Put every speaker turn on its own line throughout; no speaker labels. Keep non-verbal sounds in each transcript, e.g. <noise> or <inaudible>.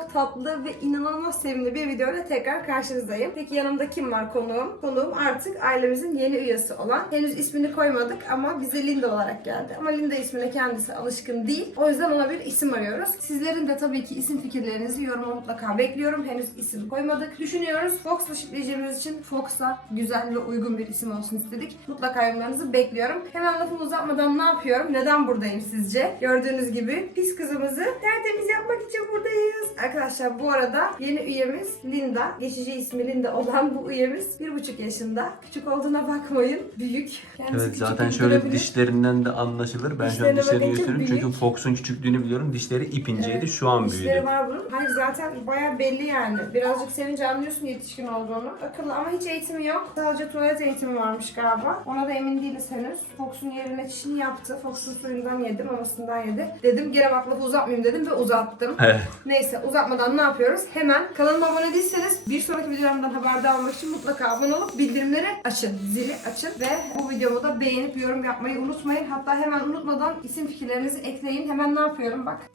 çok tatlı ve inanılmaz sevimli bir videoyla tekrar karşınızdayım. Peki yanımda kim var konuğum? Konuğum artık ailemizin yeni üyesi olan. Henüz ismini koymadık ama bize Linda olarak geldi. Ama Linda ismine kendisi alışkın değil. O yüzden ona bir isim arıyoruz. Sizlerin de tabii ki isim fikirlerinizi yoruma mutlaka bekliyorum. Henüz isim koymadık. Düşünüyoruz. Fox'la şipleyeceğimiz için Fox'a güzel ve uygun bir isim olsun istedik. Mutlaka yorumlarınızı bekliyorum. Hemen lafımı uzatmadan ne yapıyorum? Neden buradayım sizce? Gördüğünüz gibi pis kızımızı tertemiz yapmak için buradayız. Arkadaşlar bu arada yeni üyemiz Linda. Geçici ismi Linda olan bu üyemiz bir buçuk yaşında. Küçük olduğuna bakmayın. Büyük. Kendisi
Evet
küçük
zaten şöyle
durabilir.
dişlerinden de anlaşılır. Ben şu an
Dişlerine
dişlerini
bakınca
gösteriyorum çünkü. Fox'un küçüklüğünü biliyorum. Dişleri ip inceydi
Evet,
şu an
Dişleri
büyüdü.
var bunun. Hayır zaten baya belli yani. Birazcık sevince anlıyorsun yetişkin olduğunu. Akıllı ama hiç eğitimi yok. Sadece tuvalet eğitimi varmış galiba. Ona da emin değiliz henüz. Fox'un yerine çişini yaptı. Fox'un suyundan yedi, mamasından yedi. Dedim gene bak lafı uzatmayayım dedim ve uzattım.
Evet.
Neyse uzatmadan ne yapıyoruz? Hemen kanalıma abone değilseniz bir sonraki videolarımdan haberdar olmak için mutlaka abone olup bildirimleri açın. Zili açın ve bu videomu da beğenip yorum yapmayı unutmayın. Hatta hemen unutmadan isim fikirlerinizi ekleyin. Hemen ne yapıyorum bak.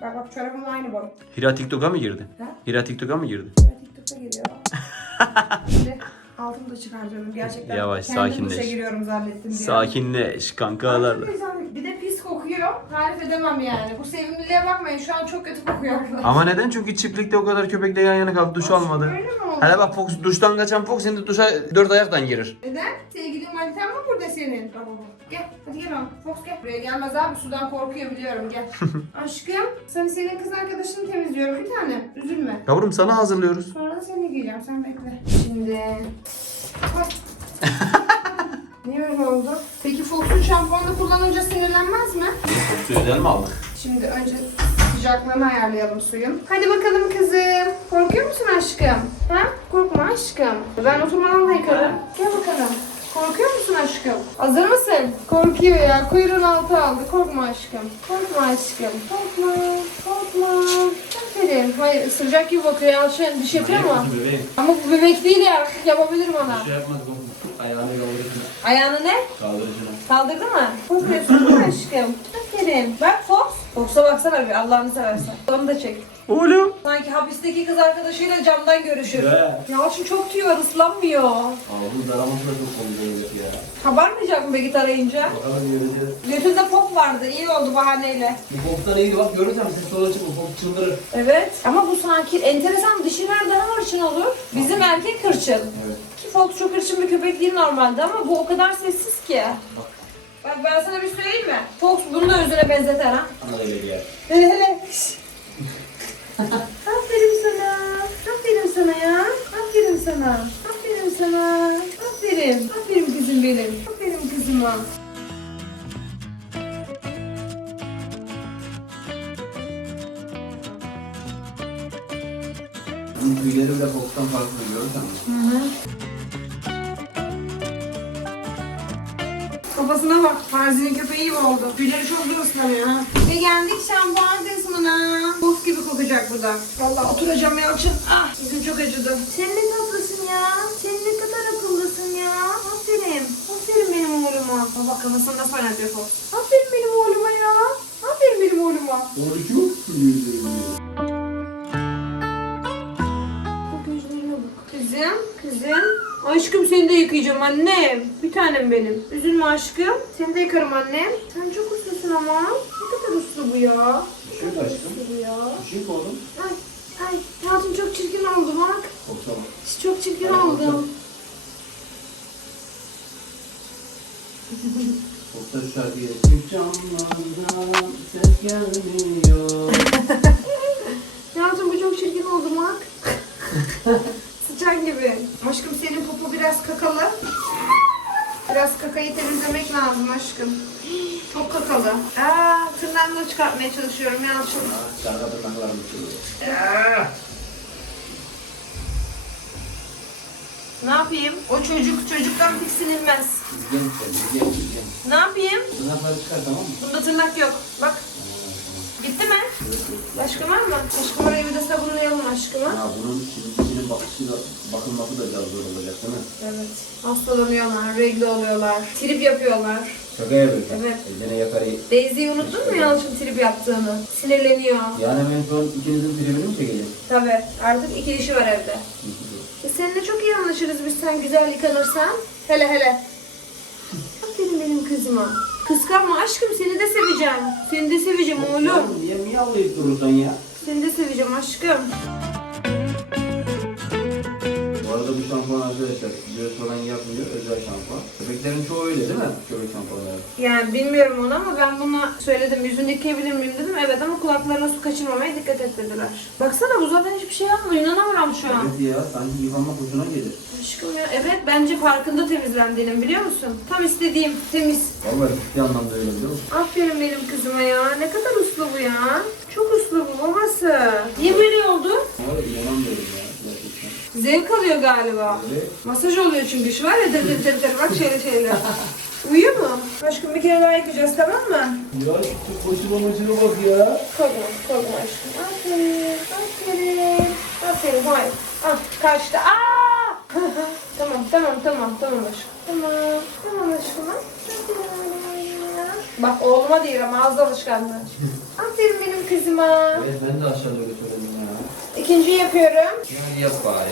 Bak bak çorabım aynı boy.
Hira TikTok'a mı girdi?
Ha?
Hira TikTok'a mı girdi?
Ya TikTok'a giriyor. Şimdi <laughs> altımı da çıkartıyorum gerçekten.
Yavaş,
Kendim
sakinleş.
duşa giriyorum zannettim. bir.
Sakinleş kankalarla.
Bir de pis kokuyor. Tarif edemem yani. Bu sevimliliğe bakmayın. Şu an çok kötü kokuyor.
Ama neden? Çünkü çiftlikte o kadar köpekle yan yana kaldı duş almadı.
Öyle mi?
Hele bak Fox duştan kaçan Fox şimdi duşa dört ayaktan girer.
Neden? Sevgilin manitan mı burada senin? Gel, hadi gel oğlum. Fox gel. Buraya gelmez abi, sudan korkuyor biliyorum. Gel. <laughs> Aşkım, sen senin kız arkadaşını temizliyorum bir tane. Üzülme.
Yavrum sana hazırlıyoruz.
Sonra da seni giyeceğim, sen bekle. Şimdi... Bak. <laughs> Niye öyle oldu? Peki Fox'un şampuanını kullanınca sinirlenmez mi?
Sözden mi aldık?
Şimdi önce sıcaklığını ayarlayalım suyun. Hadi bakalım kızım. Korkuyor musun aşkım? Ha? Korkma aşkım. Ben oturmadan da yıkarım. Gel bakalım. Korkuyor musun aşkım? Hazır mısın? Korkuyor ya. Kuyruğun altı aldı. Korkma aşkım. Korkma aşkım. Korkma. Korkma. Aferin. Hayır ısıracak gibi bakıyor. Ya şey, diş yapıyor mu? Ama bu bebek değil ya. Yapabilirim ona.
Şey yapmaz oğlum. Ayağını kaldırırsın.
Ayağını ne?
Kaldırırsın.
Kaldırdı mı? Korkuyorsun değil mi aşkım? Aferin. Bak Fox. Fox'a baksana bir Allah'ını seversen. Onu da çek.
Oğlum.
Sanki hapisteki kız arkadaşıyla camdan görüşür.
Ya.
Yalçın çok tüy var ıslanmıyor.
Ağzını daraması da çok komik ya.
Kabarmayacak mı peki tarayınca?
Bakalım göreceğiz.
Götünde pop vardı. iyi oldu bahaneyle.
Bu boktan iyiydi bak görürsem ses sola çıkma bok çıldırır.
Evet. Ama bu sanki enteresan dişiler daha hırçın olur. Bizim erkek hırçın.
Evet.
Ki Fox çok hırçın bir köpek değil normalde ama bu o kadar sessiz ki. Bak ben sana bir söyleyeyim mi? Fox bunu da özüne benzeter ha.
Bana da öyle gel.
Hele hele. Aferin sana. Aferin sana ya. Aferin sana. Aferin sana. Aferin. Aferin kızım benim. Aferin kızıma.
Bunun tüyleri bile boktan farklı görürsen.
Kafasına bak. Farzinin köpeği gibi oldu. Tüyleri çok da ıslanıyor ha. Ve geldik şampuan kısmına. Buz gibi kokacak bu da. Valla oturacağım Yalçın. Ah bizim çok acıdı. Sen ne tatlısın ya. Sen ne kadar akıllısın ya. Aferin. Aferin benim oğluma. Baba kafasını nasıl oynatıyor Fox. Aferin benim oğluma ya. Aferin benim oğluma. Gözlerine bak. Kızım, kızım. Aşkım seni de yıkayacağım annem. Bir tanem benim. Üzülme aşkım. Seni de yıkarım annem. Sen çok uslusun ama. Ne kadar uslu bu ya.
Şey
Ne kadar
aşkım.
uslu bu ya.
Şey oğlum.
Ay, ay. Hayatım çok çirkin oldu bak.
Bak.
Çok çirkin oldum.
Boksa şu şarkıyı. Tüm camlardan ses gelmiyor. <laughs>
Hayatım bu çok çirkin oldu bak. <laughs> Sıçan gibi. Aşkım senin popo biraz kakalı. Kakayı temizlemek lazım aşkım. Çok kakalı. Aa, tırnağımla çıkartmaya çalışıyorum Yalçın.
Şarkı tırnaklarım çıkıyor.
Ne yapayım? O çocuk çocuktan tiksinilmez.
Sen, gel, gel.
Ne yapayım?
Tırnakları çıkar tamam mı?
Bunda tırnak yok. Bak. Bitti mi? Başka var mı? Aşkım orayı bir de sabunlayalım aşkıma.
Ya bunun şimdi bakışı da, bakılması da biraz zor olacak değil mi?
Evet. Hastalanıyorlar, regle oluyorlar, trip yapıyorlar.
Şaka yapıyorsun.
Evet.
Gene yakarı.
Daisy'yi unuttun mu Yalçın trip yaptığını? Sinirleniyor.
Yani en son ikinizin tribini mi çekeceğiz?
Tabii artık iki dişi var evde. E seninle çok iyi anlaşırız biz sen güzel yıkanırsan. Hele hele. Aferin benim kızıma. Kıskanma aşkım seni de seveceğim. Seni de seveceğim oğlum.
Niye miyavlayıp durursan ya?
Seni de seveceğim aşkım.
Arada bu şampuan arkadaşlar göz falan yapmıyor özel şampuan. Köpeklerin çoğu öyle değil mi? Köpek şampuanları.
Yani bilmiyorum onu ama ben buna söyledim yüzünü yıkayabilir miyim dedim. Evet ama kulaklarına su kaçırmamaya dikkat et dediler. Baksana bu zaten hiçbir şey yapmıyor. İnanamıyorum şu an.
Evet ya sanki yıkanmak hoşuna gelir.
Aşkım ya evet bence farkında temizlendiğinin biliyor musun? Tam istediğim temiz.
Vallahi ciddi anlamda öyle biliyor musun?
Aferin benim kızıma ya. Ne kadar uslu bu ya. Çok uslu bu babası. Niye böyle oldu?
Yalan derim ya.
Zevk alıyor galiba. Masaj oluyor çünkü şu var ya dır dır dır dır bak şöyle şöyle. Uyuyor mu? Aşkım bir kere daha yıkayacağız tamam mı?
Ya şu koşuma maçına bak ya.
Korkma, korkma aşkım. Aferin, aferin. Aferin, hayır. Ah, kaçtı. Aa! <laughs> tamam, tamam, tamam, tamam aşkım. Tamam, tamam aşkım. Bak oğluma değil ama ağız alışkanlığı. <laughs> Aferin benim kızıma.
Evet ben de aşağıda ya.
İkinciyi yapıyorum.
Yani yap bari.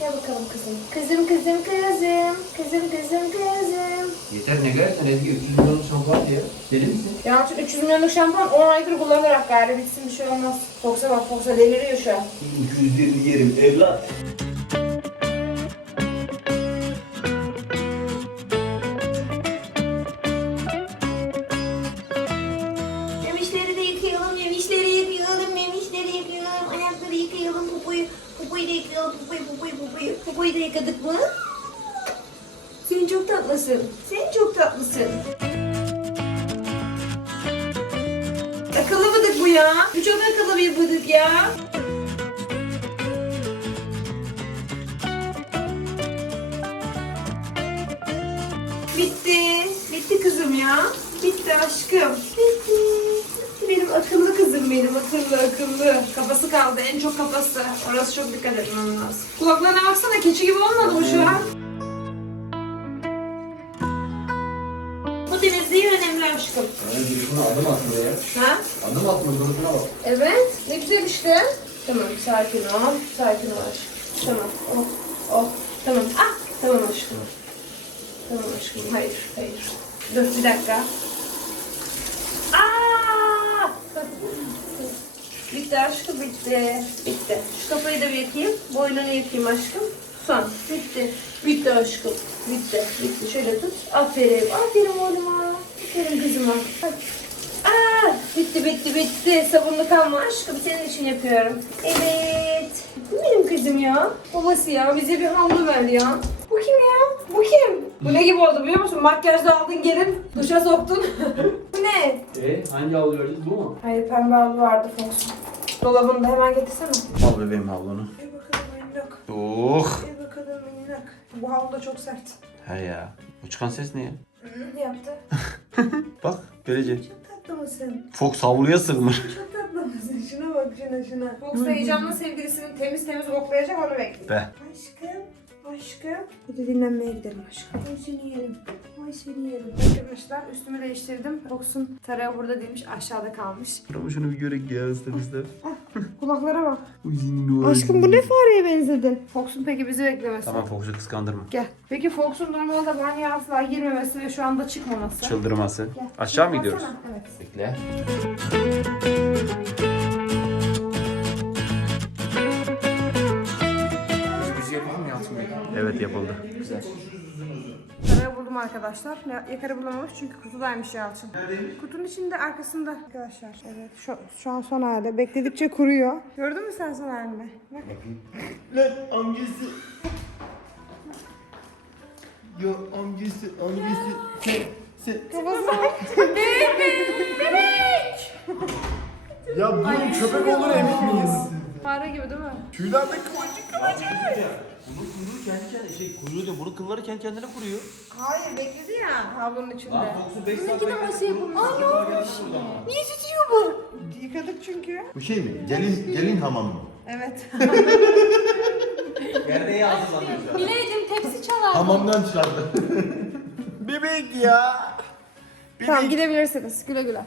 Gel bakalım kızım. Kızım, kızım, kızım. Kızım, kızım, kızım.
Yeter ne gelsin Ezgi 300 milyon şampuan ya. Deli misin?
Yalnız 300 milyonluk şampuan 10 aydır kullanarak gari bitsin bir şey olmaz. Fox'a bak Fox'a deliriyor şu an.
220 yerim evlat.
Pupuyu, pupuyu da yıkadık mı?
Sen çok tatlısın. Sen çok tatlısın. Akıllı bıdık bu ya. Bu çok akıllı bir bıdık ya. Bitti. Bitti kızım ya. Bitti aşkım. Bitti. Benim akıllı kızım benim akıllı akıllı. Kafası kaldı en çok kafası. Orası çok dikkat etmem lazım. Kulaklarına baksana keçi gibi olmadı mı şu an?
Bu temizliği önemli aşkım.
Yani duruşuna adım atma ya.
Ha?
Adım atma duruşuna bak.
Evet. Ne güzel işte. Tamam sakin ol. Sakin ol aşkım. Tamam. Oh. Oh. Tamam. Ah. Tamam aşkım. Tamam aşkım. Hayır. Hayır. Dur bir dakika. Aa! Bitti aşkım bitti. Bitti. Şu kafayı da bir yıkayayım. Boynunu yıkayayım aşkım. Son. Bitti. Bitti aşkım. Bitti. Bitti. Şöyle tut. Aferin. Aferin oğluma. Aferin kızıma. Hadi. Aa, bitti bitti bitti. Sabunlu kalma aşkım. Senin için yapıyorum. Evet. Bu benim kızım ya. Babası ya. Bize bir havlu ver ya. Bu kim ya? Bu kim? Bu ne gibi oldu biliyor musun? Makyajda aldın gelin. Duşa soktun. <laughs> Bu ne?
E hangi vereceğiz bu mu?
Hayır pembe havlu vardı Fox'un. Dolabında hemen getirsene.
Al bebeğim havlunu.
Bir bakalım minnak.
Oh.
Bir bakalım minnak. Bu havlu da çok sert.
He ya. O çıkan ses ne ya?
Hı, yaptı. <laughs>
Bak görecek.
Çok tatlı mısın?
Fox havluya sığmış.
Çok tatlı mısın? Şuna bak şuna şuna. Fox heyecanla sevgilisini temiz temiz koklayacak onu bekliyor.
Be.
Aşkım, aşkım. Hadi dinlenmeye gidelim aşkım. Ay seni yerim. Seni yerim. Arkadaşlar üstümü değiştirdim. Fox'un tarağı burada değilmiş aşağıda kalmış.
Ama şunu bir görek ya ıslak ıslak.
Kulaklara bak. <laughs> Aşkım bu ne fareye benzedin? Fox'un peki bizi beklemesi.
Tamam Fox'u kıskandırma.
Gel. Peki Fox'un normalde banyoya asla girmemesi ve şu anda çıkmaması.
Çıldırması.
Gel.
Aşağı mı gidiyoruz?
Evet.
Bekle.
Bey?
Evet yapıldı.
Güzel.
Buldum arkadaşlar. Ya- Yakarı bulamamış çünkü kutudaymış Yalçın. Kutunun içinde arkasında arkadaşlar. Evet şu, şu an son halde. Bekledikçe kuruyor. Gördün mü sen son halini? Bak.
Lan amcası. Ya amcası, amcası. Sen, sen. Ya bunun köpek olur emin miyiz?
Fare gibi değil mi?
Tüyler de kıvırcık kıvırcık.
Bunun kuyruğu kendi kendine şey kuyruğu diyor. Bunun kılları kendi kendine kuruyor.
Hayır bekledi ya havlunun içinde.
Fox'u 5 saat
Niye titriyor bu? Yıkadık çünkü.
Bu şey mi? Gelin, gelin hamam mı?
Evet. <laughs>
Yerde hazırlanıyor şu an.
Bileydim tepsi çalar.
Hamamdan çıkardı. <laughs> Bebek ya.
Tamam gidebilirsiniz. Güle güle.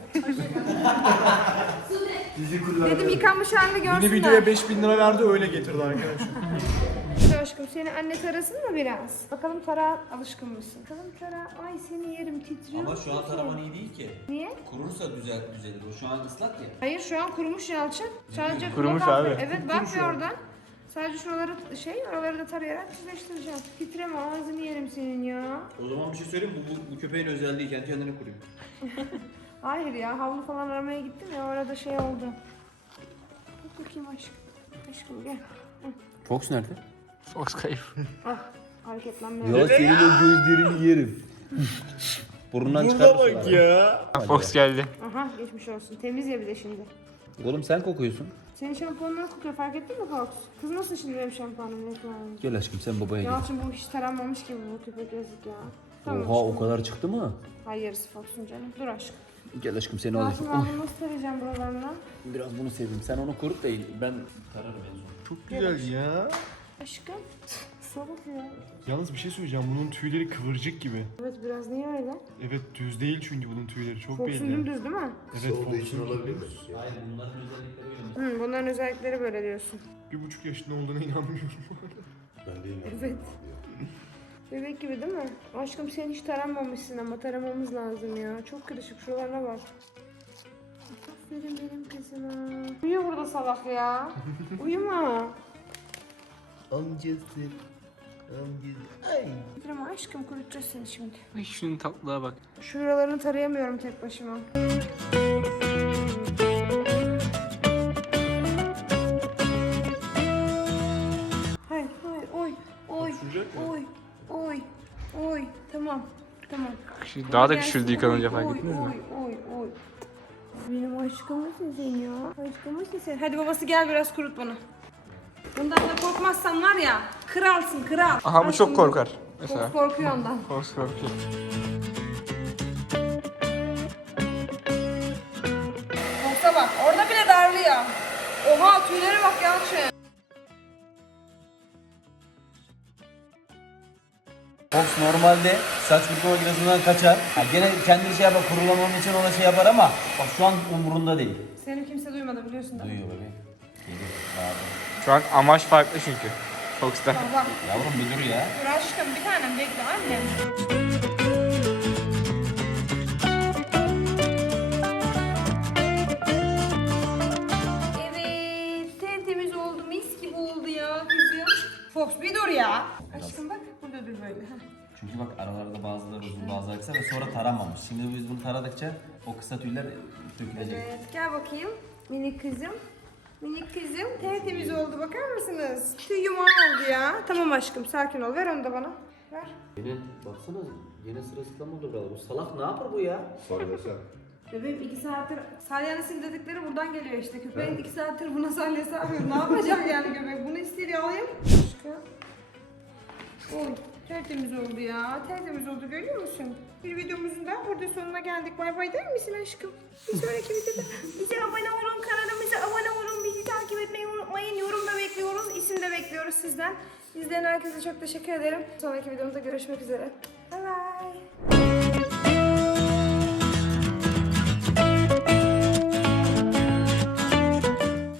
Bizi kullandı.
Dedim yıkanmış halini görsünler.
videoya 5000 lira verdi öyle getirdi arkadaşlar. <laughs>
Aşkım seni anne tarasın mı biraz? Bakalım tara alışkın mısın? Bakalım tara. Ay seni yerim titriyor.
Ama şu an taraman iyi değil ki.
Niye?
Kurursa düzel düzelir. O şu an ıslak ya.
Hayır şu an kurumuş Yalçın. Sadece
Kurumuş
bak-
abi.
Evet bak bir oradan. Sadece şuraları şey oraları da tarayarak düzleştireceğim. Titreme ağzını yerim senin ya.
O zaman bir şey söyleyeyim mi? Bu, bu, bu köpeğin özelliği kendi kendine kuruyor. <laughs>
Hayır ya havlu falan aramaya gittim ya orada şey oldu. Bak bakayım aşkım. Aşkım gel.
Fox nerede?
Fox kayıp.
Ah hareketlenme.
Ya senin o gözlerini yerim. Burnundan çıkartırsın.
ya.
Fox geldi.
Aha geçmiş olsun. Temiz ya bir de şimdi.
Oğlum sen kokuyorsun.
Senin şampuanlar kokuyor fark ettin mi Fox? Kız nasıl şimdi benim şampuanımı kullanıyor?
Gel aşkım sen babaya gel.
Yalçın bu hiç taranmamış gibi bu köpek yazık ya. Tamam
Oha
aşkım.
o kadar çıktı mı?
Hayır yarısı Fox'un canım. Dur aşkım.
Gel aşkım seni
Yalçın
alayım.
ben bunu nasıl tarayacağım buralarına?
Biraz bunu sevdim. Sen onu kurut değil. Ben tararım en son.
Çok güzel ya.
Aşkım. Salak ya.
Yalnız bir şey söyleyeceğim. Bunun tüyleri kıvırcık gibi.
Evet biraz niye öyle?
Evet düz değil çünkü bunun tüyleri çok
Fox'un
belli.
dümdüz değil mi?
Evet Fox'un olabilir.
Hayır bunların özellikleri öyle.
Hı, bunların özellikleri böyle diyorsun.
Bir buçuk yaşında olduğuna inanmıyorum.
Evet. Bebek gibi değil mi? Aşkım sen hiç taranmamışsın ama taramamız lazım ya. Çok kırışık şuralarına bak. Aferin benim kızıma. Uyuyor burada salak ya. Uyuma.
Amcası. Amcası. Ay.
Ama aşkım kurutacağız seni şimdi.
Ay şunun tatlılığa bak.
Şuralarını tarayamıyorum tek başıma. Hayır, hayır, oy, oy, oy, oy, oy. Tamam, tamam.
Şu daha da
Gelsin,
küçüldü yıkanınca
oy,
fark ettiniz mi?
Oy, oy, oy. Benim aşkımısın sen ya. Aşkımısın sen. Hadi babası gel biraz kurut bana. Bundan da korkmazsan var ya, kralsın kral.
Aha bu çok korkar. Mesela.
Çok korkuyor ondan.
Fox korkuyor.
Korksa bak, orada bile darlıyor. Oha tüylere bak Yalçın.
Fox normalde saç kurutma makinesinden kaçar. Ha, gene kendini şey yapar, kurulamam için ona şey yapar ama bak şu an umurunda değil.
Seni kimse duymadı biliyorsun değil mi?
Duyuyor bebeğim. Geliyor. Rahat.
Şu an amaç farklı çünkü. Fox'ta.
Bak.
Yavrum bir dur ya.
Dur aşkım bir tanem bekle annem. Evet tertemiz oldu mis gibi oldu ya kızım. Fox bir dur ya. Aşkım bak burada dur böyle.
Çünkü bak aralarda bazıları uzun bazıları kısa ve sonra taramamış. Şimdi biz bunu taradıkça o kısa tüyler dökülecek.
Evet gel bakayım minik kızım. Minik kızım tertemiz oldu bakar mısınız? Tüy yumağı oldu ya. Tamam aşkım sakin ol ver onu da bana. Ver.
Yine baksana yine sırılsıklam oldu galiba. Bu salak ne yapar bu ya?
Bebeğim iki saattir salyanı sil dedikleri buradan geliyor işte. Köpeğin iki saattir buna salyası arıyor. Ne yapacak yani köpek? Bunu istiyor alayım. Oy tertemiz oldu ya. Tertemiz oldu görüyor musun? Bir videomuzun da burada sonuna geldik. Bay bay der misin aşkım? Bir sonraki videoda bize abone olun. Kanalımıza abone olun. Unutmayın. Yorum da bekliyoruz. isim de bekliyoruz sizden. İzleyen herkese çok teşekkür ederim. Sonraki videomuzda görüşmek üzere.